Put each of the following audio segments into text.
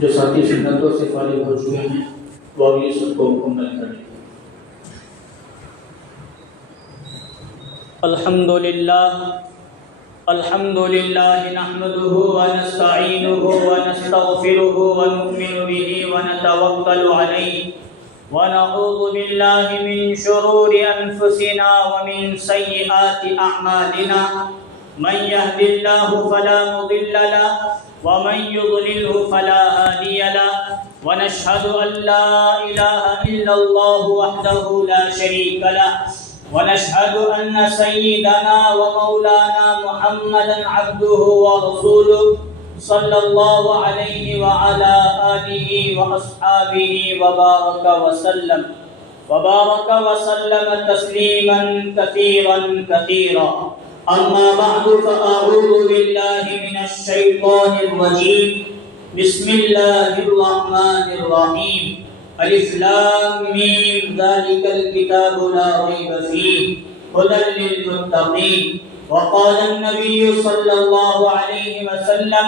جو ساتھی سنتوں سے فارغ ہو چکے ہیں وہ بھی سب کو مکمل کریں۔ الحمد للہ نحمده ونستعینه ونستغفره ونؤمن به ونتوکل علیہ ونعوذ باللہ من شرور انفسنا ومن سیئات اعمالنا من يهد الله فلا مضل له ومن يضلله فلا هادي له ونشهد ان لا اله الا الله وحده لا شريك له ونشهد ان سيدنا ومولانا محمدا عبده ورسوله صلى الله عليه وعلى آله وأصحابه وبارك وسلم تسليما كثيرا أما بعد فأعوذ بالله من الشيطان الرجيم بسم الله الرحمن الرحيم الف لام میم ذلك الكتاب لا ريب فيه هدى للمتقين وقال النبي صلى الله عليه وسلم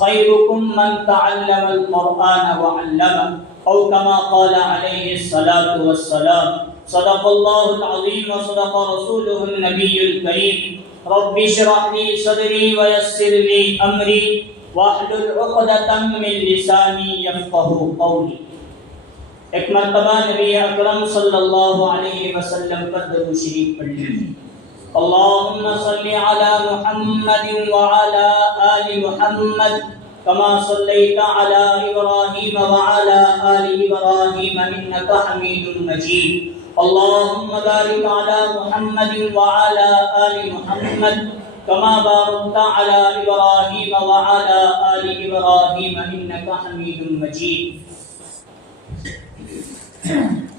خيركم من تعلم القرآن وعلمه أو كما قال عليه الصلاة والسلام صدق الله العظيم وصدق رسوله النبي الكريم رب اشرح لي صدري ويسر لي أمري واحلل عقدة من لساني يفقهوا قولي۔ ایک مرتبہ نبی اکرم صلی اللہ علیہ وسلم پر درود شریف پڑھ لیجیے۔ اللہم صلی علی محمد وعلی آل محمد کما صلیت علی ابراہیم وعلی آل ابراہیم انک حمید مجید۔ اللہم بارک علی محمد وعلی آل محمد کما بارکت علی ابراہیم وعلی آل ابراہیم انک حمید مجید۔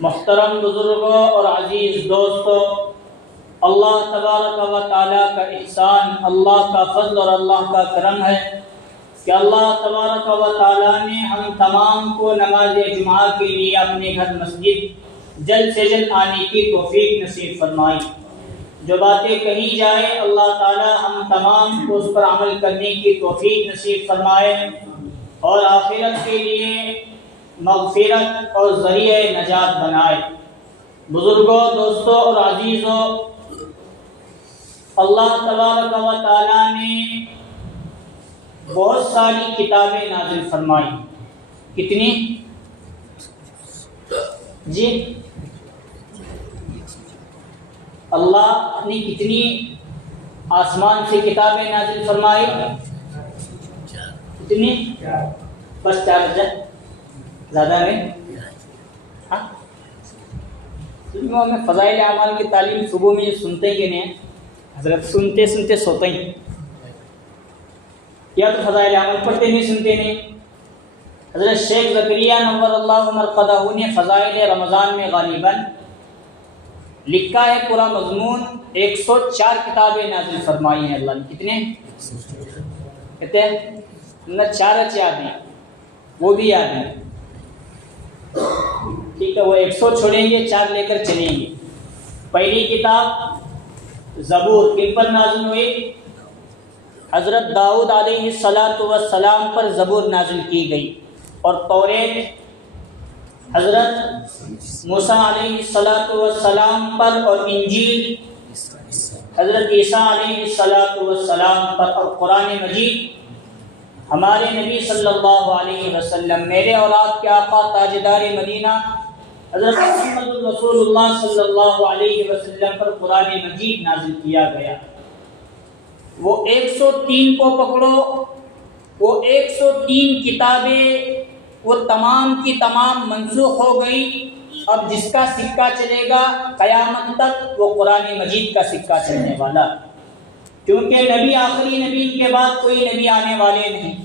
محترم بزرگوں اور عزیز دوستوں، اللہ تبارک و تعالیٰ کا احسان، اللہ کا فضل اور اللہ کا کرم ہے کہ اللہ تبارک و تعالیٰ نے ہم تمام کو نماز جمعہ کے لیے اپنے گھر مسجد جلد سے جلد آنے کی توفیق نصیب فرمائی۔ جو باتیں کہی جائے اللہ تعالیٰ ہم تمام کو اس پر عمل کرنے کی توفیق نصیب فرمائے اور آخرت کے لیے مغفرت اور ذریعہ نجات بنائے۔ بزرگوں، دوستوں اور عزیزوں، اللہ تبارک و تعالیٰ نے بہت ساری کتابیں نازل فرمائی۔ کتنی؟ جی، اللہ نے کتنی آسمان سے کتابیں نازل فرمائی؟ کتنی؟ بس 4 زیادہ نہیں؟ ہاں، میں فضائل اعمال کی تعلیم صبح میں سنتے کہ نہیں حضرت؟ سنتے سنتے سوتے ہی، یا تو فضائل اعمال پڑھتے نہیں سنتے نہیں۔ حضرت شیخ زکریا نور اللہ مرقدہ نے فضائل رمضان میں غالباً لکھا ہے پورا مضمون 104 کتابیں نازل فرمائی ہیں اللہ نے۔ کتنے کہتے ہیں؟ 4 یاد ہیں، وہ بھی یاد ہیں، ٹھیک ہے؟ وہ 100 چھوڑیں گے، 4 لے کر چلیں گے۔ پہلی کتاب زبور کن پر نازل ہوئی؟ حضرت داؤد علیہ السلام پر زبور نازل کی گئی، اور توریت حضرت موسیٰ علیہ السلام پر، اور انجیل حضرت عیسیٰ علیہ السلام پر، اور قرآن مجید ہمارے نبی صلی اللہ علیہ وسلم، میرے اور آپ کے آقا تاجدار مدینہ حضرت محمد رسول اللہ صلی اللہ علیہ وسلم پر قرآن مجید نازل کیا گیا۔ وہ 103 کو پکڑو، وہ 103 کتابیں وہ تمام کی تمام منسوخ ہو گئی۔ اب جس کا سکہ چلے گا قیامت تک وہ قرآن مجید کا سکہ چلنے والا، کیونکہ نبی آخری نبی، ان کے بعد کوئی نبی آنے والے نہیں،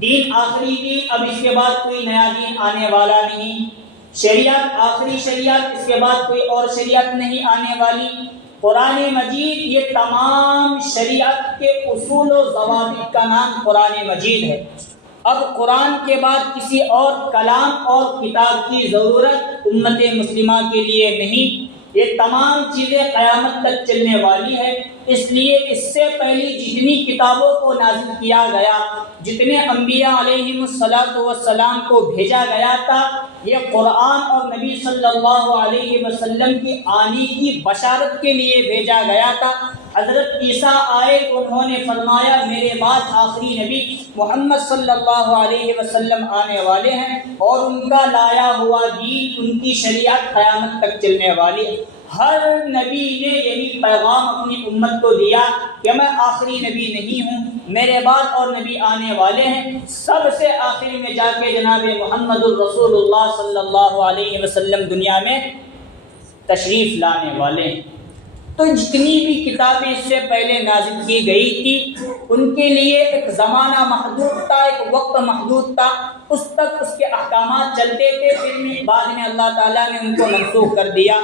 دین آخری دین، اب اس کے بعد کوئی نیا دین آنے والا نہیں، شریعت آخری شریعت، اس کے بعد کوئی اور شریعت نہیں آنے والی۔ قرآن مجید یہ تمام شریعت کے اصول و ضوابط کا نام قرآن مجید ہے۔ اب قرآن کے بعد کسی اور کلام اور کتاب کی ضرورت امت مسلمہ کے لیے نہیں، یہ تمام چیزیں قیامت تک چلنے والی ہے۔ اس لیے اس سے پہلی جتنی کتابوں کو نازل کیا گیا، جتنے انبیاء علیہم السلام کو بھیجا گیا تھا، یہ قرآن اور نبی صلی اللہ علیہ وسلم کی آنے کی بشارت کے لیے بھیجا گیا تھا۔ حضرت عیسیٰ آئے تو انہوں نے فرمایا میرے بعد آخری نبی محمد صلی اللہ علیہ وسلم آنے والے ہیں، اور ان کا لایا ہوا دین، ان کی شریعت قیامت تک چلنے والی ہے۔ ہر نبی نے یہی پیغام اپنی امت کو دیا کہ میں آخری نبی نہیں ہوں، میرے بعد اور نبی آنے والے ہیں۔ سب سے آخری میں جا کے جناب محمد الرسول اللہ صلی اللہ علیہ وسلم دنیا میں تشریف لانے والے ہیں۔ تو جتنی بھی کتابیں اس سے پہلے نازل کی گئی تھی، ان کے لیے ایک زمانہ محدود تھا، ایک وقت محدود تھا، اس تک اس کے احکامات چلتے تھے، پھر بعد میں اللہ تعالیٰ نے ان کو منسوخ کر دیا۔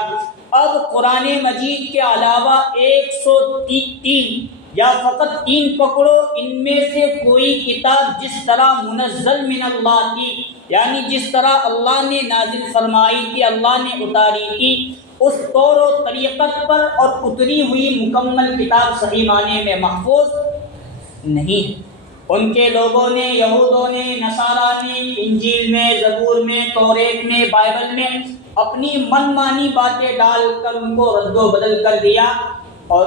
اب قرآن مجید کے علاوہ 103 یا فقط 3 پکڑو، ان میں سے کوئی کتاب جس طرح منزل من اللہ تھی، یعنی جس طرح اللہ نے نازل فرمائی تھی، اللہ نے اتاری تھی، اس طور و طریقت پر اور اتری ہوئی مکمل کتاب صحیح معنی میں محفوظ نہیں ہے۔ ان کے لوگوں نے، یہودوں نے، نصارہ نے انجیل میں، زبور میں، توریت میں، بائبل میں اپنی من مانی باتیں ڈال کر ان کو رد و بدل کر دیا، اور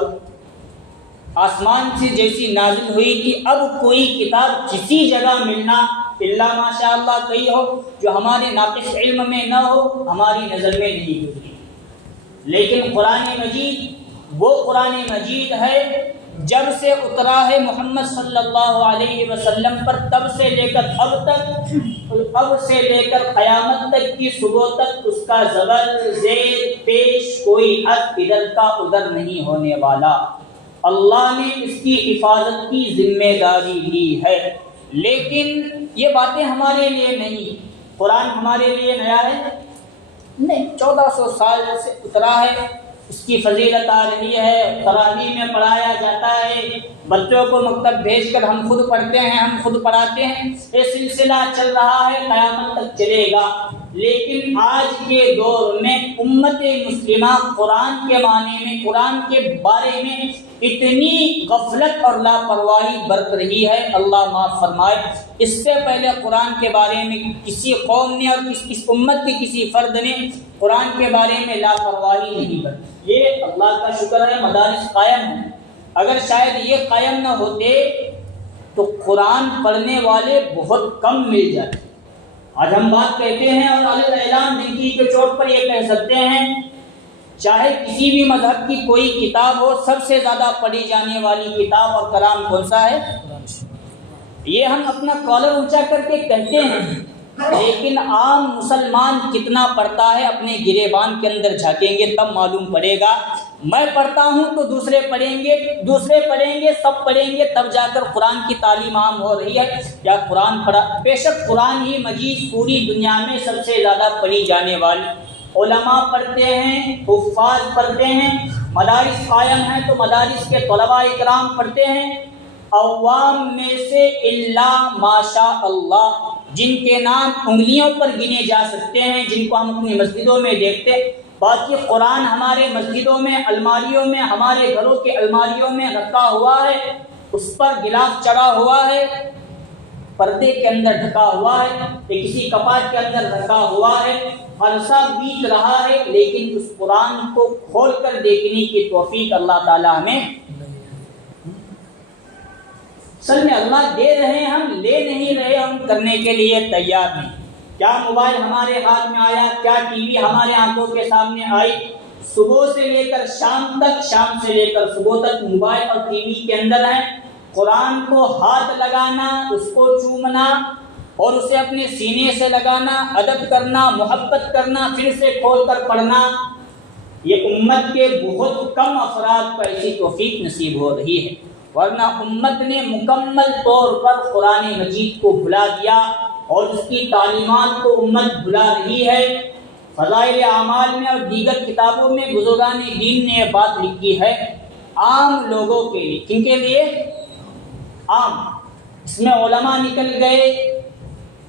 آسمان سے جیسی نازل ہوئی تھی اب کوئی کتاب کسی جگہ ملنا الا ماشاء اللہ کہی ہو جو ہمارے ناقص علم میں نہ ہو، ہماری نظر میں نہیں گزری۔ لیکن قرآن مجید وہ قرآن مجید ہے جب سے اترا ہے محمد صلی اللہ علیہ وسلم پر، تب سے لے کر اب تک، اب سے لے کر قیامت تک کی صبح تک اس کا زبر زیر پیش کوئی حد ادھر کا ادھر نہیں ہونے والا۔ اللہ نے اس کی حفاظت کی ذمہ داری لی ہے، لیکن یہ باتیں ہمارے لیے نہیں، قرآن ہمارے لیے نیا ہے نہیں، 1400 سال سے اترا ہے، اس کی فضیلت آ رہی ہے، تراویح میں پڑھایا جاتا ہے، بچوں کو مکتب بھیج کر ہم خود پڑھتے ہیں، ہم خود پڑھاتے ہیں، یہ سلسلہ چل رہا ہے، قیامت تک چلے گا۔ لیکن آج کے دور میں امت مسلمہ قرآن کے معنی میں، قرآن کے بارے میں اتنی غفلت اور لاپرواہی برت رہی ہے، اللہ معاف فرمائے۔ اس سے پہلے قرآن کے بارے میں کسی قوم نے اور اس امت کے کسی فرد نے قرآن کے بارے میں لاپرواہی نہیں برتی۔ یہ اللہ کا شکر ہے مدارس قائم ہیں، اگر شاید یہ قائم نہ ہوتے تو قرآن پڑھنے والے بہت کم مل جاتے۔ آج ہم بات کہتے ہیں اور اعلان ڈنکی کے چوٹ پر یہ کہہ سکتے ہیں، چاہے کسی بھی مذہب کی کوئی کتاب ہو، سب سے زیادہ پڑھی جانے والی کتاب اور کلام کون سا ہے؟ یہ ہم اپنا کالر اونچا کر کے کہتے ہیں، لیکن عام مسلمان کتنا پڑھتا ہے اپنے گریبان کے اندر جھانکیں گے تب معلوم پڑے گا۔ میں پڑھتا ہوں تو دوسرے پڑھیں گے، دوسرے پڑھیں گے، سب پڑھیں گے، تب جا کر قرآن کی تعلیم عام ہو رہی ہے یا قرآن پڑھا۔ بے شک قرآن ہی مجید پوری دنیا میں سب سے زیادہ پڑھی جانے والی، علماء پڑھتے ہیں، حفاظ پڑھتے ہیں، مدارس قائم ہیں تو مدارس کے طلباء اکرام پڑھتے ہیں۔ عوام میں سے الا ماشاء اللہ جن کے نام انگلیوں پر گنے جا سکتے ہیں، جن کو ہم اپنی مسجدوں میں دیکھتے، باقی قرآن ہمارے مسجدوں میں، الماریوں میں، ہمارے گھروں کے الماریوں میں رکھا ہوا ہے، اس پر غلاف چڑھا ہوا ہے، پردے کے اندر ڈھکا ہوا ہے، یا کسی کپاٹ کے اندر رکھا ہوا ہے، عرصہ بیت رہا ہے، لیکن اس قرآن کو کھول کر دیکھنے کی توفیق اللہ تعالیٰ ہمیں اصل میں اللہ دے رہے ہیں، ہم لے نہیں رہے، ہم کرنے کے لیے تیار نہیں۔ کیا موبائل ہمارے ہاتھ میں آیا، کیا ٹی وی ہمارے آنکھوں کے سامنے آئی، صبح سے لے کر شام تک، شام سے لے کر صبح تک موبائل اور ٹی وی کے اندر ہیں۔ قرآن کو ہاتھ لگانا، اس کو چومنا اور اسے اپنے سینے سے لگانا، ادب کرنا، محبت کرنا، پھر سے کھول کر پڑھنا، یہ امت کے بہت کم افراد کو ایسی توفیق نصیب ہو رہی ہے، ورنہ امت نے مکمل طور پر قرآن مجید کو بھلا دیا اور اس کی تعلیمات کو امت بھلا رہی ہے۔ فضائل اعمال میں اور دیگر کتابوں میں بزرگان دین نے یہ بات لکھی ہے، عام لوگوں کے لیے۔ کن کے لیے؟ عام۔ اس میں علماء نکل گئے،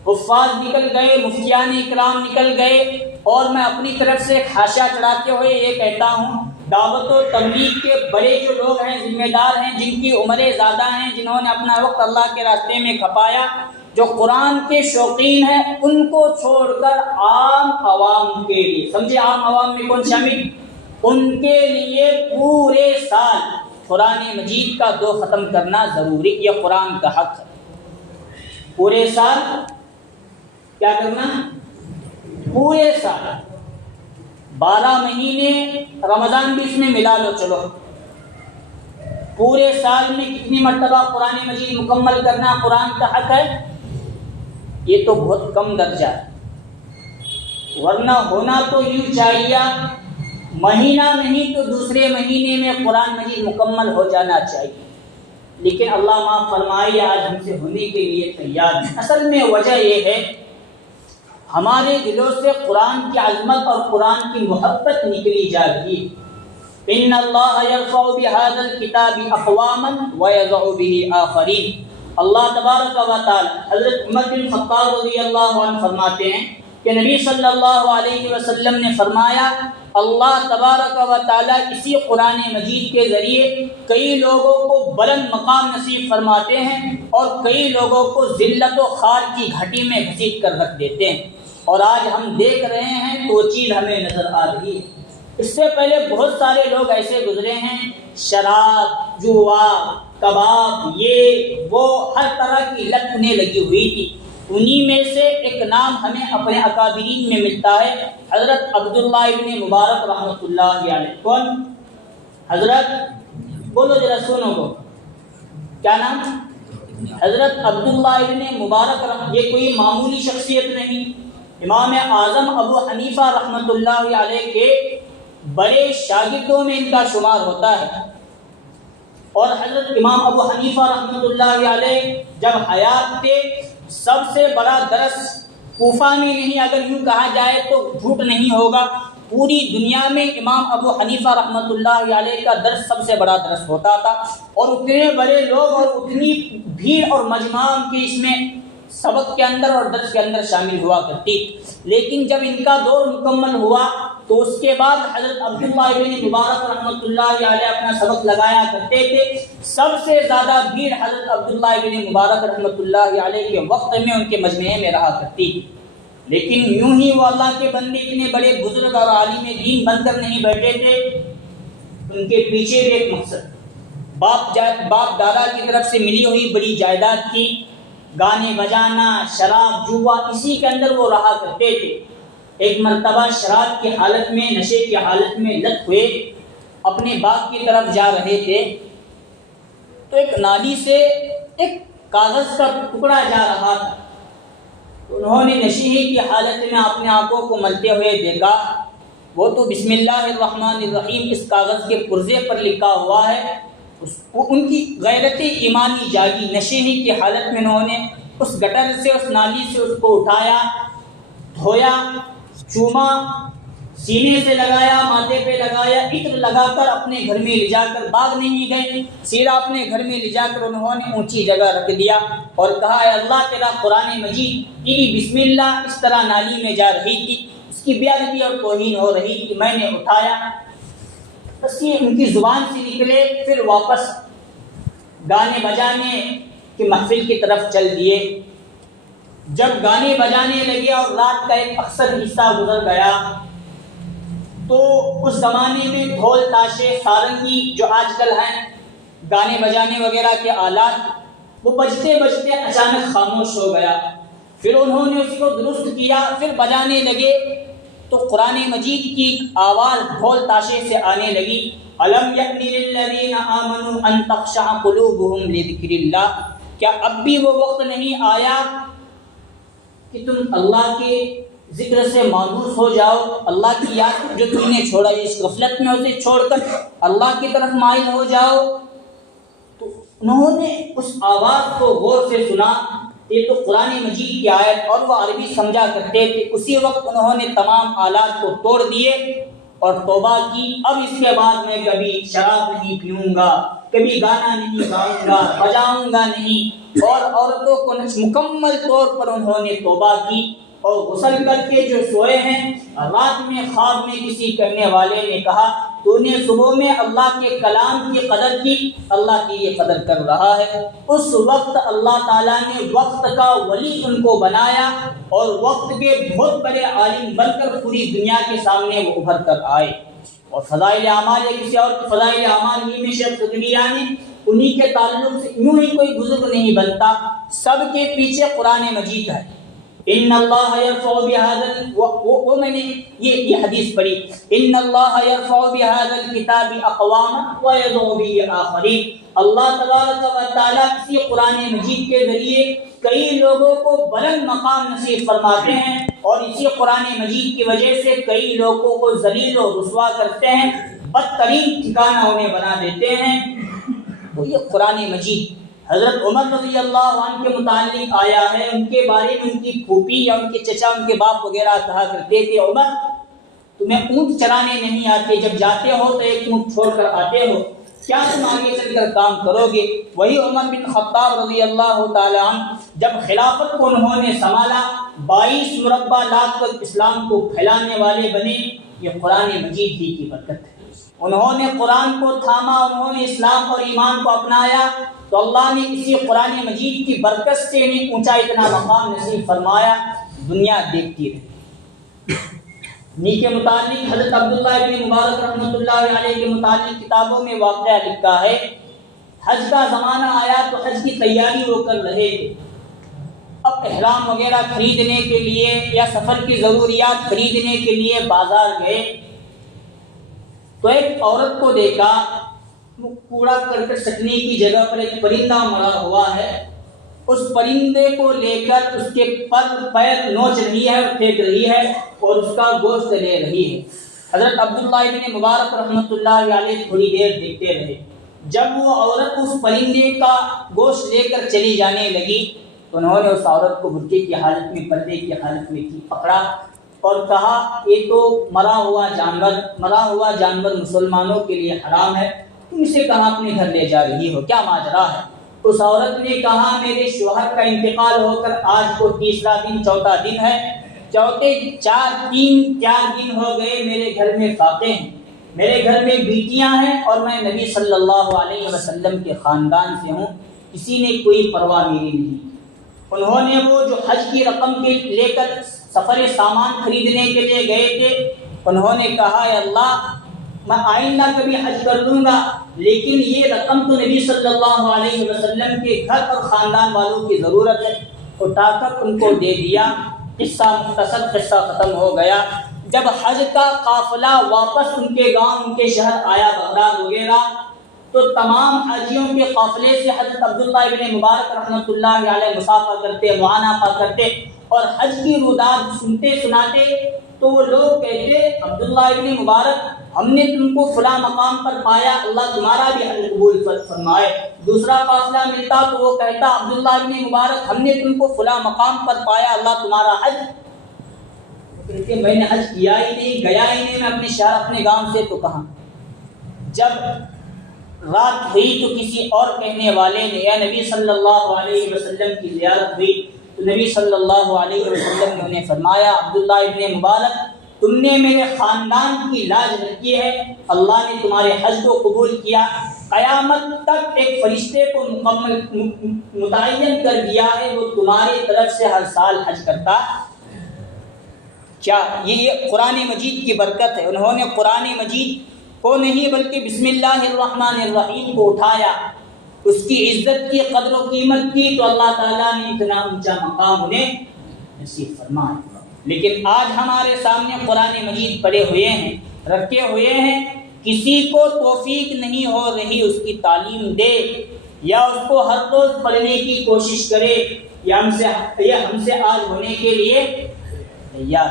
حفاظ نکل گئے، مفتیان اکرام نکل گئے، اور میں اپنی طرف سے ایک حاشیہ چڑھاتے ہوئے یہ کہتا ہوں، دعوت و تبلیغ کے بڑے جو لوگ ہیں، ذمہ دار ہیں، جن کی عمریں زیادہ ہیں، جنہوں نے اپنا وقت اللہ کے راستے میں کھپایا، جو قرآن کے شوقین ہیں، ان کو چھوڑ کر عام عوام کے لیے، سمجھے عام عوام میں کون شامل؟ ان کے لیے پورے سال قرآن مجید کا دو ختم کرنا ضروری، یہ قرآن کا حق ہے۔ پورے سال کیا کرنا؟ پورے سال 12 مہینے، رمضان بھی اس میں ملا لو، چلو پورے سال میں کتنی مرتبہ قرآن مجید مکمل کرنا قرآن کا حق ہے؟ یہ تو بہت کم درجہ ہے، ورنہ ہونا تو یوں چاہیے مہینہ نہیں تو دوسرے مہینے میں قرآن مجید مکمل ہو جانا چاہیے، لیکن اللہ معاف فرمائے آج ہم سے ہونے کے لیے تیار نہیں۔ اصل میں وجہ یہ ہے ہمارے دلوں سے قرآن کی عظمت اور قرآن کی محبت نکلی جا رہی ہے۔ ان اللہ یرفع بهذا الکتاب اقواما ویضع به آخرین۔ اللہ تبارک و تعالی، حضرت عمر بن خطاب رضی اللہ عنہ فرماتے ہیں کہ نبی صلی اللہ علیہ وسلم نے فرمایا، اللہ تبارک و تعالی اسی قرآن مجید کے ذریعے کئی لوگوں کو بلند مقام نصیب فرماتے ہیں اور کئی لوگوں کو ذلت و خار کی گھٹی میں گھسیٹ کر رکھ دیتے ہیں، اور آج ہم دیکھ رہے ہیں تو چیز ہمیں نظر آ رہی ہے۔ اس سے پہلے بہت سارے لوگ ایسے گزرے ہیں، شراب، جوا، کباب، یہ وہ ہر طرح کی لت انہیں لگی ہوئی تھی۔ انہی میں سے ایک نام ہمیں اپنے اکابرین میں ملتا ہے، حضرت عبداللہ ابن مبارک رحمۃ اللہ علیہ۔ کون؟ حضرت، بولو ذرا سنو کو، کیا نام؟ حضرت عبداللہ ابن مبارک۔ یہ کوئی معمولی شخصیت نہیں، امام اعظم ابو حنیفہ رحمۃ اللہ علیہ کے بڑے شاگردوں میں ان کا شمار ہوتا ہے، اور حضرت امام ابو حنیفہ رحمۃ اللہ علیہ جب حیات تھے، سب سے بڑا درس کوفہ میں نہیں، اگر یوں کہا جائے تو جھوٹ نہیں ہوگا، پوری دنیا میں امام ابو حنیفہ رحمۃ اللہ علیہ کا درس سب سے بڑا درس ہوتا تھا، اور اتنے بڑے لوگ اور اتنی بھیڑ اور مجمع کی اس میں سبق کے اندر اور درس کے اندر شامل ہوا کرتی۔ لیکن جب ان کا دور مکمل ہوا تو اس کے بعد حضرت عبداللہ ابن مبارک رحمۃ اللہ علیہ اپنا سبق لگایا کرتے تھے۔ سب سے زیادہ بھیڑ حضرت عبداللہ ابن مبارک رحمۃ اللہ علیہ کے وقت میں ان کے مجمع میں رہا کرتی تھی، لیکن یوں ہی وہ اللہ کے بندے اتنے بڑے بزرگ اور عالم دین بن کر نہیں بیٹھے تھے، ان کے پیچھے بھی ایک مقصد، باپ دادا کی طرف سے ملی ہوئی بڑی جائیداد تھی، گانے بجانا، شراب، جوا، اسی کے اندر وہ رہا کرتے تھے۔ ایک مرتبہ شراب کی حالت میں، نشے کی حالت میں لت ہوئے اپنے باغ کی طرف جا رہے تھے، تو ایک نالی سے ایک کاغذ کا ٹکڑا جا رہا تھا، انہوں نے نشے کی حالت میں اپنے آنکھوں کو ملتے ہوئے دیکھا، وہ تو بسم اللہ الرحمن الرحیم اس کاغذ کے پرزے پر لکھا ہوا ہے۔ ان کی غیرت ایمانی جاگی، نشے کی حالت میں انہوں نے اس گٹر سے، اس نالی سے اس کو اٹھایا، دھویا، چوما، سینے سے لگایا، ماتھے پہ لگایا، عطر لگا کر اپنے گھر میں لے جا کر، باغ نہیں گئے، سیدھا اپنے گھر میں لے جا کر انہوں نے اونچی جگہ رکھ دیا اور کہا، اے اللہ تیرا قرآن مجید تیری بسم اللہ اس طرح نالی میں جا رہی تھی، اس کی بے ادبی اور توہین ہو رہی تھی، میں نے اٹھایا۔ بس یہ ان کی زبان سے نکلے، پھر واپس گانے بجانے کی محفل کی طرف چل دیے۔ جب گانے بجانے لگے اور رات کا ایک اکثر حصہ گزر گیا تو اس زمانے میں ڈھول، تاشے، سارنگی جو آج کل ہیں گانے بجانے وغیرہ کے آلات، وہ بجتے بجتے اچانک خاموش ہو گیا۔ پھر انہوں نے اس کو درست کیا، پھر بجانے لگے تو قرآن مجید کی آواز ڈھول تاشے سے آنے لگی، الم یأن للذین آمنوا ان تخشع قلوبہم لذکر اللہ، کیا اب بھی وہ وقت نہیں آیا کہ تم اللہ کے ذکر سے مانوس ہو جاؤ، اللہ کی یاد جو تم نے چھوڑا، اس غفلت میں اسے چھوڑ کر اللہ کی طرف مائل ہو جاؤ۔ تو انہوں نے اس آواز کو غور سے سنا، یہ تو قرآن مجید کی آیت، اور وہ عربی سمجھا کرتے تھے۔ اسی وقت انہوں نے تمام آلات کو توڑ دیے اور توبہ کی، اب اس کے بعد میں کبھی شراب نہیں پیوں گا، کبھی گانا نہیں گاؤں گا، بجاؤں گا نہیں، اور عورتوں کو مکمل طور پر انہوں نے توبہ کی اور غسل کر کے جو سوئے ہیں، رات میں خواب میں کسی کہنے والے نے کہا تو نے صبح میں اللہ کے کلام کی قدر کی، اللہ کی یہ قدر کر رہا ہے۔ اس وقت اللہ تعالیٰ نے وقت کا ولی ان کو بنایا اور وقت کے بہت بڑے عالم بن کر پوری دنیا کے سامنے وہ ابھر کر آئے۔ اور فضائل اعمال یا کسی اور فضائل اعمال ہی میں شیخ قطبی نے انہی کے تعلق سے یوں ہی کوئی بزرگ نہیں بنتا، سب کے پیچھے قرآن مجید ہے۔ ان اللہ یرفع بہذا وہ میں نے یہ حدیث پڑھی، ان اللہ یرفع بہذا الکتاب اقواما ویضع به آخرین۔ اللہ تبارک و تعالیٰ اسی قرآن مجید کے ذریعے کئی لوگوں کو بلند مقام نصیب فرماتے ہیں اور اسی قرآن مجید کی وجہ سے کئی لوگوں کو ذلیل و رسوا کرتے ہیں، بدترین ٹھکانہ انہیں بنا دیتے ہیں۔ تو یہ قرآن مجید حضرت عمر رضی اللہ عنہ کے متعلق آیا ہے، ان کے بارے میں ان کی پھوپھی یا ان کے چچا، ان کے باپ وغیرہ کہا کرتے تھے، عمر تمہیں اونٹ چرانے نہیں آتے، جب جاتے ہو تو ایک اونٹ چھوڑ کر آتے ہو، کیا تم آگے چل کر کام کرو گے؟ وہی عمر بن خطاب رضی اللہ تعالی عنہ جب خلافت کو انہوں نے سنبھالا، 22 مربع لاکھ تک اسلام کو پھیلانے والے بنے، یہ قرآن مجید ہی کی برکت ہے۔ انہوں نے قرآن کو تھاما، انہوں نے اسلام اور ایمان کو اپنایا تو اللہ نے اسی قرآن مجید کی برکت سے انہیں اونچا اتنا مقام نصیب فرمایا، دنیا دیکھتی رہی۔ انہی کے متعلق حضرت عبداللہ بن مبارک رحمۃ اللہ علیہ کے متعلق کتابوں میں واقعہ لکھا ہے، حج کا زمانہ آیا تو حج کی تیاری وہ کر رہے تھے، اب احرام وغیرہ خریدنے کے لیے یا سفر کی ضروریات خریدنے کے لیے بازار گئے تو ایک عورت کو دیکھا، کوڑا کرکٹ سٹنے کی جگہ پر ایک پرندہ مرا ہوا ہے، اس پرندے کو لے کر اس کے پیر نوچ رہی ہے اور پھینک رہی ہے اور اس کا گوشت لے رہی ہے۔ حضرت عبداللہ بن مبارک رحمۃ اللہ علیہ تھوڑی دیر دیکھتے رہے، جب وہ عورت اس پرندے کا گوشت لے کر چلی جانے لگی تو انہوں نے اس عورت کو برقعے کی حالت میں، پردے کی حالت میں پکڑا اور کہا یہ تو مرا ہوا جانور مسلمانوں کے لیے حرام ہے، تم اسے کہاں اپنے گھر لے جا رہی ہو، کیا ماجرا ہے؟ اس عورت نے کہا میرے شوہر کا انتقال ہو کر آج کو تیسرا دن، چوتھا دن ہے، چوتھے 4 دن ہو گئے، میرے گھر میں فاقے ہیں، میرے گھر میں بیٹیاں ہیں اور میں نبی صلی اللہ علیہ وسلم کے خاندان سے ہوں، کسی نے کوئی پرواہ میری نہیں۔ انہوں نے وہ جو حج کی رقم کے لے کر سفر سامان خریدنے کے لیے گئے تھے، انہوں نے کہا اے اللہ میں آئندہ کبھی حج کر لوں گا، لیکن یہ رقم تو نبی صلی اللہ علیہ وسلم کے گھر اور خاندان والوں کی ضرورت ہے، اٹھا کر ان کو دے دیا۔ قصہ مختصر، قصہ ختم ہو گیا۔ جب حج کا قافلہ واپس ان کے گاؤں، ان کے شہر آیا بغداد وغیرہ، تو تمام حاجیوں کے قافلے سے حضرت عبداللہ ابن مبارک رحمۃ اللہ علیہ مسافہ کرتے، معانقہ کرتے اور حج کی روداد سنتے سناتے تو وہ لوگ کہتے عبداللہ ابن مبارک ہم نے تم کو فلاں مقام پر پایا، اللہ تمہارا بھی حج قبول فرمائے۔ دوسرا قافلہ ملتا تو وہ کہتا عبداللہ ابن مبارک ہم نے تم کو فلاں مقام پر پایا، اللہ تمہارا حج۔ کہتے میں نے حج کیا ہی نہیں، گیا ہی نہیں، میں اپنے شہر اپنے گاؤں سے تو کہاں۔ جب رات ہوئی تو کسی اور کہنے والے نے یا نبی صلی اللہ علیہ وسلم کی زیارت ہوئی تو نبی صلی اللہ علیہ وسلم نے انہیں فرمایا عبداللہ ابن مبارک تم نے میرے خاندان کی لاج رکھی ہے، اللہ نے تمہارے حج کو قبول کیا، قیامت تک ایک فرشتے کو متعین کر دیا ہے وہ تمہاری طرف سے ہر سال حج کرتا۔ کیا یہ قرآن مجید کی برکت ہے؟ انہوں نے قرآن مجید کو نہیں بلکہ بسم اللہ الرحمن الرحیم کو اٹھایا، اس کی عزت کی، قدر و قیمت کی، تو اللہ تعالیٰ نے اتنا اونچا مقام انہیں نصیب فرمایا۔ لیکن آج ہمارے سامنے قرآن مجید پڑے ہوئے ہیں، رکھے ہوئے ہیں، کسی کو توفیق نہیں ہو رہی اس کی تعلیم دے یا اس کو ہر روز پڑھنے کی کوشش کرے یا ہم سے آج ہونے کے لیے تیار۔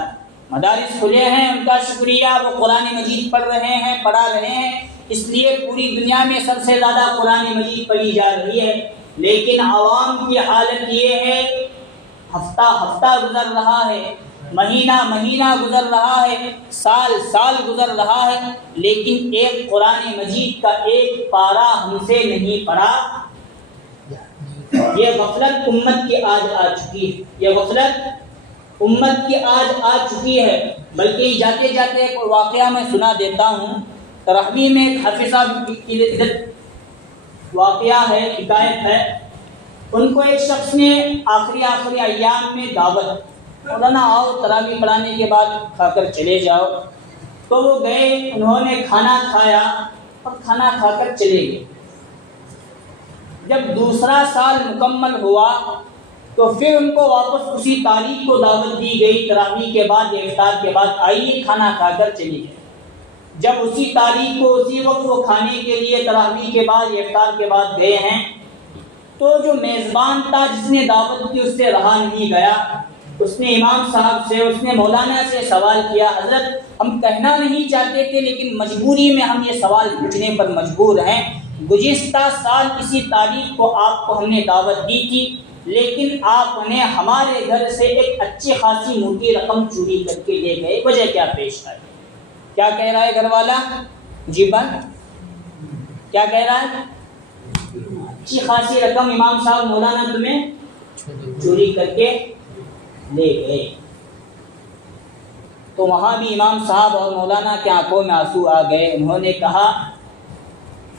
مدارس کھلے ہیں، ان کا شکریہ، وہ قرآن مجید پڑھ رہے ہیں، پڑھا رہے ہیں، اس لیے پوری دنیا میں سب سے زیادہ قرآن مجید پڑھی جا رہی ہے۔ لیکن عوام کی حالت یہ ہے، ہفتہ گزر رہا ہے، مہینہ گزر رہا ہے، سال گزر رہا ہے، لیکن ایک قرآن مجید کا ایک پارہ ہم سے نہیں پڑھا۔ یہ غفلت امت کی آج آ چکی ہے، یہ غفلت امت کی آج آ چکی ہے، بلکہ جاتے جاتے ایک واقعہ میں سنا دیتا ہوں۔ تراویح میں ایک حافظ صاحب کی واقعہ ہے، حکایت ہے۔ ان کو ایک شخص نے آخری ایام میں دعوت، مولانا آؤ تراویح پڑھانے کے بعد کھا کر چلے جاؤ۔ تو وہ گئے، انہوں نے کھانا کھایا اور کھانا کھا کر چلے گئے۔ جب دوسرا سال مکمل ہوا تو پھر ان کو واپس اسی تاریخ کو دعوت دی گئی، تراویح کے بعد یا افطار کے بعد آئیے کھانا کھا کر چلی گئے۔ جب اسی تاریخ کو اسی وقت وہ کھانے کے لیے تراویح کے بعد یا افطار کے بعد گئے ہیں، تو جو میزبان تھا جس نے دعوت کی اس سے رہا نہیں گیا۔ اس نے امام صاحب سے، اس نے مولانا سے سوال کیا، حضرت ہم کہنا نہیں چاہتے تھے لیکن مجبوری میں ہم یہ سوال پوچھنے پر مجبور ہیں۔ گزشتہ سال اسی تاریخ کو آپ کو ہم نے دعوت دی تھی، لیکن آپ نے ہمارے گھر سے ایک اچھی خاصی موٹی رقم چوری کر کے لے گئے، وجہ کیا پیش آئی؟ کیا کہہ رہا ہے گھر والا؟ جی بات کیا کہہ رہا ہے؟ اچھی خاصی رقم امام صاحب مولانا تمہیں چوری کر کے لے گئے۔ تو وہاں بھی امام صاحب اور مولانا کے آنکھوں میں آنسو آ گئے۔ انہوں نے کہا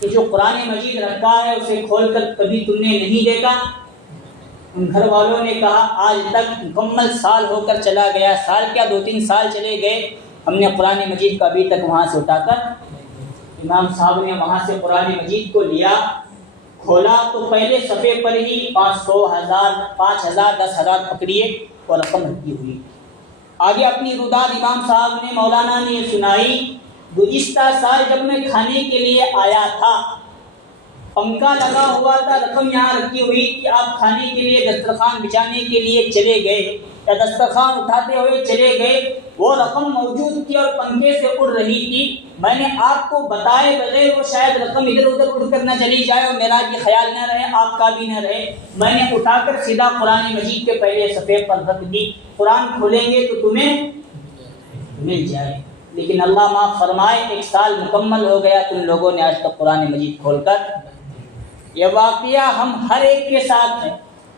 کہ جو قرآن مجید رکھا ہے اسے کھول کر کبھی تم نے نہیں دیکھا؟ ان گھر والوں نے کہا آج تک مکمل سال ہو کر چلا گیا، سال کیا 2-3 سال چلے گئے، ہم نے قرآن مجید کو ابھی تک وہاں سے اٹھا کر۔ امام صاحب نے وہاں سے قرآن مجید کو لیا، کھولا تو پہلے صفحے پر ہی 500، 1000، 5000، 10,000 پکڑیے اور رقم رکھی ہوئی۔ آگے اپنی روداد امام صاحب نے، مولانا نے یہ سنائی، گزشتہ سال جب میں کھانے کے لیے آیا تھا، پنکھا لگا ہوا تھا، رقم یہاں رکھی ہوئی کہ آپ کھانے کے لیے دسترخوان بچھانے کے لیے چلے گئے یا دسترخوان اٹھاتے ہوئے چلے گئے، وہ رقم موجود تھی اور پنکھے سے اڑ رہی تھی۔ میں نے آپ کو بتائے بغیر وہ شاید رقم ادھر ادھر اڑ کر نہ چلی جائے اور میرا بھی خیال نہ رہے، آپ کا بھی نہ رہے، میں نے اٹھا کر سیدھا قرآن مجید کے پہلے صفحے پر رکھ دی۔ قرآن کھولیں گے تو تمہیں مل جائے، لیکن اللہ معاف فرمائے 1 سال مکمل ہو گیا، تم لوگوں نے آج تک قرآن مجید کھول کر۔ یہ واقعہ ہم ہر ایک کے ساتھ ہے۔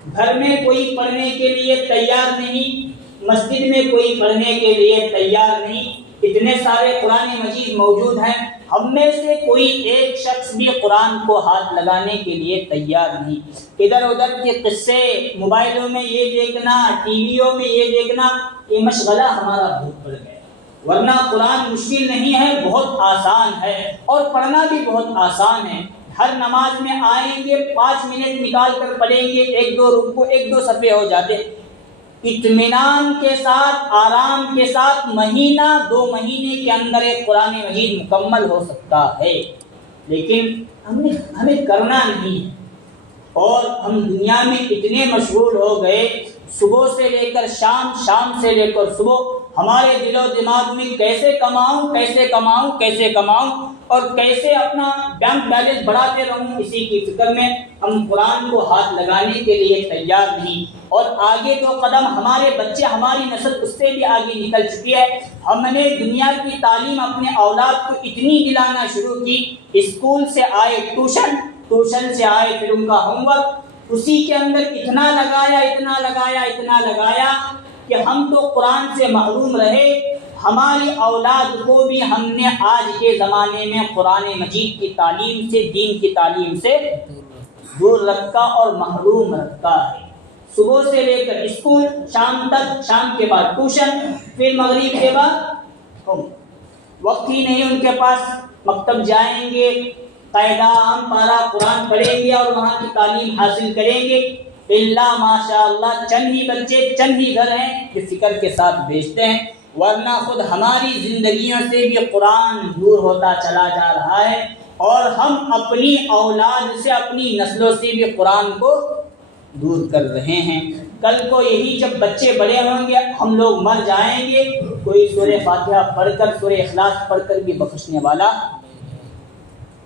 گھر میں کوئی پڑھنے کے لیے تیار نہیں، مسجد میں کوئی پڑھنے کے لیے تیار نہیں، اتنے سارے قرآن مجید موجود ہیں، ہم میں سے کوئی ایک شخص بھی قرآن کو ہاتھ لگانے کے لیے تیار نہیں۔ ادھر ادھر کے قصے، موبائلوں میں یہ دیکھنا، ٹی ویوں میں یہ دیکھنا، یہ مشغلہ ہمارا بہت بڑھ گیا۔ ورنہ قرآن مشکل نہیں ہے، بہت آسان ہے، اور پڑھنا بھی بہت آسان ہے۔ ہر نماز میں آئیں گے 5 منٹ نکال کر پڑھیں گے، 1-2 رکوع، 1-2 صفحے ہو جاتے، اطمینان کے ساتھ، آرام کے ساتھ 1-2 مہینے کے اندر ایک قرآن مجید مکمل ہو سکتا ہے۔ لیکن ہمیں کرنا نہیں، اور ہم دنیا میں اتنے مشغول ہو گئے، صبح سے لے کر شام، شام سے لے کر صبح، ہمارے دل و دماغ میں کیسے کماؤں، کیسے کماؤں، کیسے کماؤں، اور کیسے اپنا بینک بیلنس بڑھاتے رہوں، اسی کی فکر میں ہم قرآن کو ہاتھ لگانے کے لیے تیار نہیں۔ اور آگے 2 قدم ہمارے بچے، ہماری نسل اس سے بھی آگے نکل چکی ہے۔ ہم نے دنیا کی تعلیم اپنے اولاد کو اتنی دلانا شروع کی، اسکول سے آئے ٹیوشن، ٹیوشن سے آئے پھر ان کا ہوم ورک، اسی کے اندر اتنا لگایا کہ ہم تو قرآن سے محروم رہے، ہماری اولاد کو بھی ہم نے آج کے زمانے میں قرآن مجید کی تعلیم سے، دین کی تعلیم سے دور رکھا اور محروم رکھا ہے۔ صبح سے لے کر اسکول، شام تک، شام کے بعد ٹیوشن، پھر مغرب کے بعد ہوم، وقت ہی نہیں ان کے پاس۔ مکتب جائیں گے، قاعدہ عام پارہ قرآن پڑھیں گے اور وہاں کی تعلیم حاصل کریں گے، اللہ ماشاء اللہ چند ہی بچے، چند ہی گھر ہیں جو فکر کے ساتھ بھیجتے ہیں، ورنہ خود ہماری زندگیوں سے بھی قرآن دور ہوتا چلا جا رہا ہے، اور ہم اپنی اولاد سے، اپنی نسلوں سے بھی قرآن کو دور کر رہے ہیں۔ کل کو یہی جب بچے بڑے ہوں گے، ہم لوگ مر جائیں گے، کوئی سورہ فاتحہ پڑھ کر، سورہ اخلاص پڑھ کر بھی بخشنے والا۔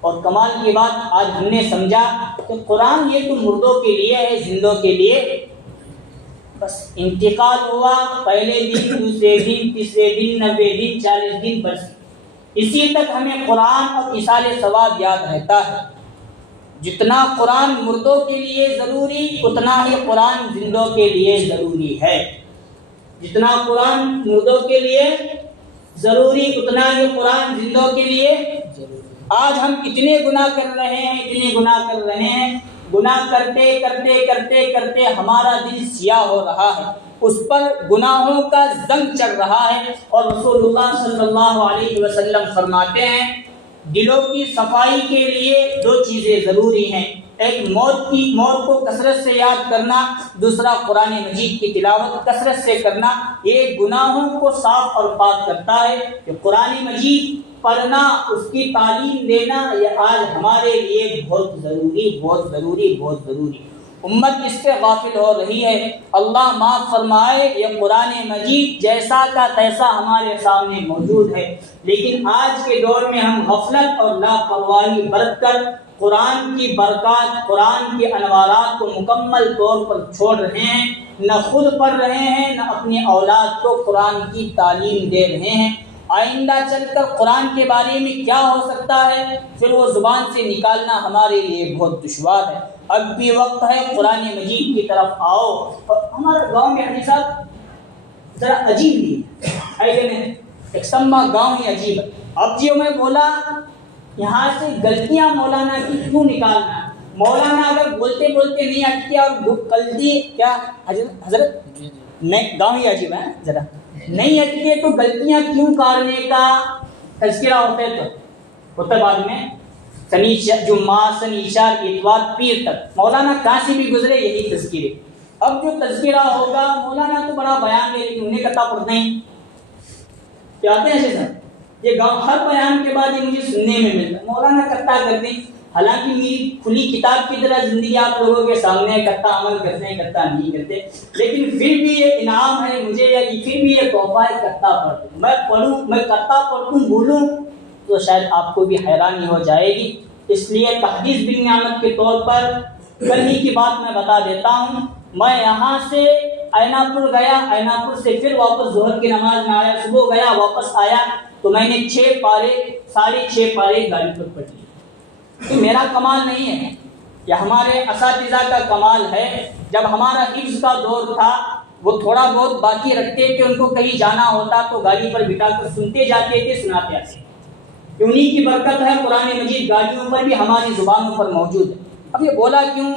اور کمال کی بات آج ہم نے سمجھا کہ قرآن یہ تو مردوں کے لیے ہے، زندوں کے لیے بس انتقال ہوا، پہلے دن، دوسرے دن، تیسرے دن، 90 دن، 40 دن، بس اسی تک ہمیں قرآن اور ایصال ثواب یاد رہتا ہے۔ جتنا قرآن مردوں کے لیے ضروری، اتنا ہی قرآن زندوں کے لیے ضروری ہے۔ جتنا قرآن مردوں کے لیے ضروری اتنا ہی قرآن زندوں کے لیے ضروری۔ آج ہم اتنے گناہ کر رہے ہیں، اتنے گناہ کر رہے ہیں، گناہ کرتے کرتے کرتے کرتے ہمارا دل سیاہ ہو رہا ہے، اس پر گناہوں کا زنگ چڑھ رہا ہے، اور رسول اللہ صلی اللہ علیہ وسلم فرماتے ہیں دلوں کی صفائی کے لیے دو چیزیں ضروری ہیں، ایک موت کو کثرت سے یاد کرنا، دوسرا قرآن مجید کی تلاوت کثرت سے کرنا۔ یہ گناہوں کو صاف اور پاک کرتا ہے کہ قرآن مجید پڑھنا، اس کی تعلیم دینا، یہ آج ہمارے لیے بہت ضروری بہت ضروری بہت ضروری۔ امت اس سے غافل ہو رہی ہے، اللہ معاف فرمائے۔ یہ قرآن مجید جیسا کا تیسا ہمارے سامنے موجود ہے، لیکن آج کے دور میں ہم غفلت اور لاپرواہی برت کر قرآن کی برکات، قرآن کے انوارات کو مکمل طور پر چھوڑ رہے ہیں، نہ خود پڑھ رہے ہیں، نہ اپنی اولاد کو قرآن کی تعلیم دے رہے ہیں۔ آئندہ چل کر قرآن کے بارے میں کیا ہو سکتا ہے، پھر وہ زبان سے نکالنا ہمارے لیے بہت دشوار ہے۔ اب بھی وقت ہے، قرآن مجید کی طرف آؤ۔ اور ہمارا گاؤں میں حدیث صاحب ذرا عجیب بھی ہے، ایک سما گاؤں ہی عجیب ہے۔ اب جو میں بولا یہاں سے غلطیاں مولانا کی کیوں نکالنا، مولانا اگر بولتے بولتے نہیں اٹکے اور غلطی کیا حضرت میں گاؤں ہی عجیب ہے ذرا نہیں اٹکے تو غلطیاں کیوں کارنے کا تذکرہ ہوتا بعد میں جمعہ سنیچر اتوار پیر تک، مولانا کہاں سے بھی گزرے یہی تذکرے۔ اب جو تذکرہ ہوگا مولانا تو بڑا بیان ہے لیکن انہیں کتا پڑھتے ہیں کیا آتے ہیں ایسے سر، یہ گاؤں ہر بیان کے بعد یہ مجھے سننے میں ملتا ہے مولانا کتا کرتے ہیں، حالانکہ میری کھلی کتاب کی طرح زندگی آپ لوگوں کے سامنے کتا عمل کرتے ہیں کتا نہیں کرتے، لیکن پھر بھی یہ انعام ہے مجھے، یا پھر بھی یہ تحفہ ہے کتا پڑھوں، میں پڑھوں، میں کتا پڑھوں بولوں تو شاید آپ کو بھی حیرانی ہو جائے گی۔ اس لیے تحدیث بالنعمت کے طور پر کل ہی کی بات میں بتا دیتا ہوں، میں یہاں سے اینا پور گیا، اینا پور سے پھر واپس ظہر کی نماز میں آیا، صبح گیا واپس آیا تو میں نے 6 پارے 6.5 پارے گاڑی پر پڑھ لیے۔ تو میرا کمال نہیں ہے، یہ ہمارے اساتذہ کا کمال ہے۔ جب ہمارا حفظ کا دور تھا وہ تھوڑا بہت باقی رکھتے تھے، ان کو کہیں جانا ہوتا تو گاڑی پر بٹھا کر سنتے جاتے تھے، سناتے آتے، انہیں کی برکت ہے قرآن مجید گاڑیوں پر بھی ہماری زبانوں پر موجود ہے۔ اب یہ بولا کیوں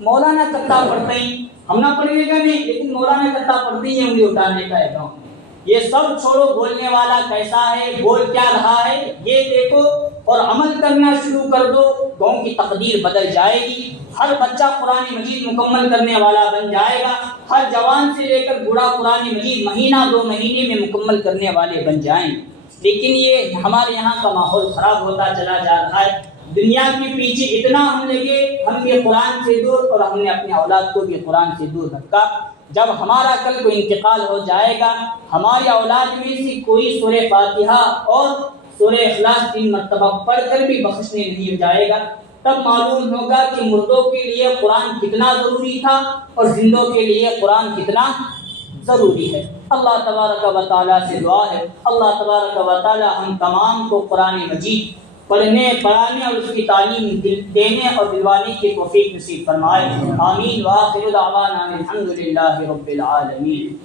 مولانا کتا پڑھتے ہیں، ہم نہ پڑھنے کا نہیں لیکن مولانا کتا پڑھتے ہیں، انگلی اٹھانے کا ہے گاؤں۔ یہ سب چھوڑو، بولنے والا کیسا ہے، بول کیا رہا ہے یہ دیکھو اور عمل کرنا شروع کر دو، قوم کی تقدیر بدل جائے گی۔ ہر بچہ قرآن مجید مکمل کرنے والا بن جائے گا، ہر جوان سے لے کر بوڑھا قرآن مجید مہینہ 2 مہینے میں مکمل کرنے والے بن جائیں۔ لیکن یہ ہمارے یہاں کا ماحول خراب ہوتا چلا جا رہا ہے، دنیا کے پیچھے اتنا ہم لگے، ہم بھی قرآن سے دور، اور ہم نے اپنے اولاد کو بھی قرآن سے دور رکھا۔ جب ہمارا کل کو انتقال ہو جائے گا، ہماری اولاد میں سے کوئی سورہ فاتحہ اور سورہ اخلاص 3 مرتبہ پڑھ کر بھی بخشنے نہیں جائے گا، تب معلوم ہوگا کہ مردوں کے لیے قرآن کتنا ضروری تھا اور زندوں کے لیے قرآن کتنا ضروری ہے۔ اللہ تبارک و تعالیٰ سے دعا ہے، اللہ تبارک و تعالیٰ ہم تمام کو قرآن مجید پڑھنے، پڑھانے اور اس کی تعلیم دینے اور دلوانے کی توفیق نصیب فرمائے۔ آمین۔ وآخر دعوانا الحمد للہ رب العالمین۔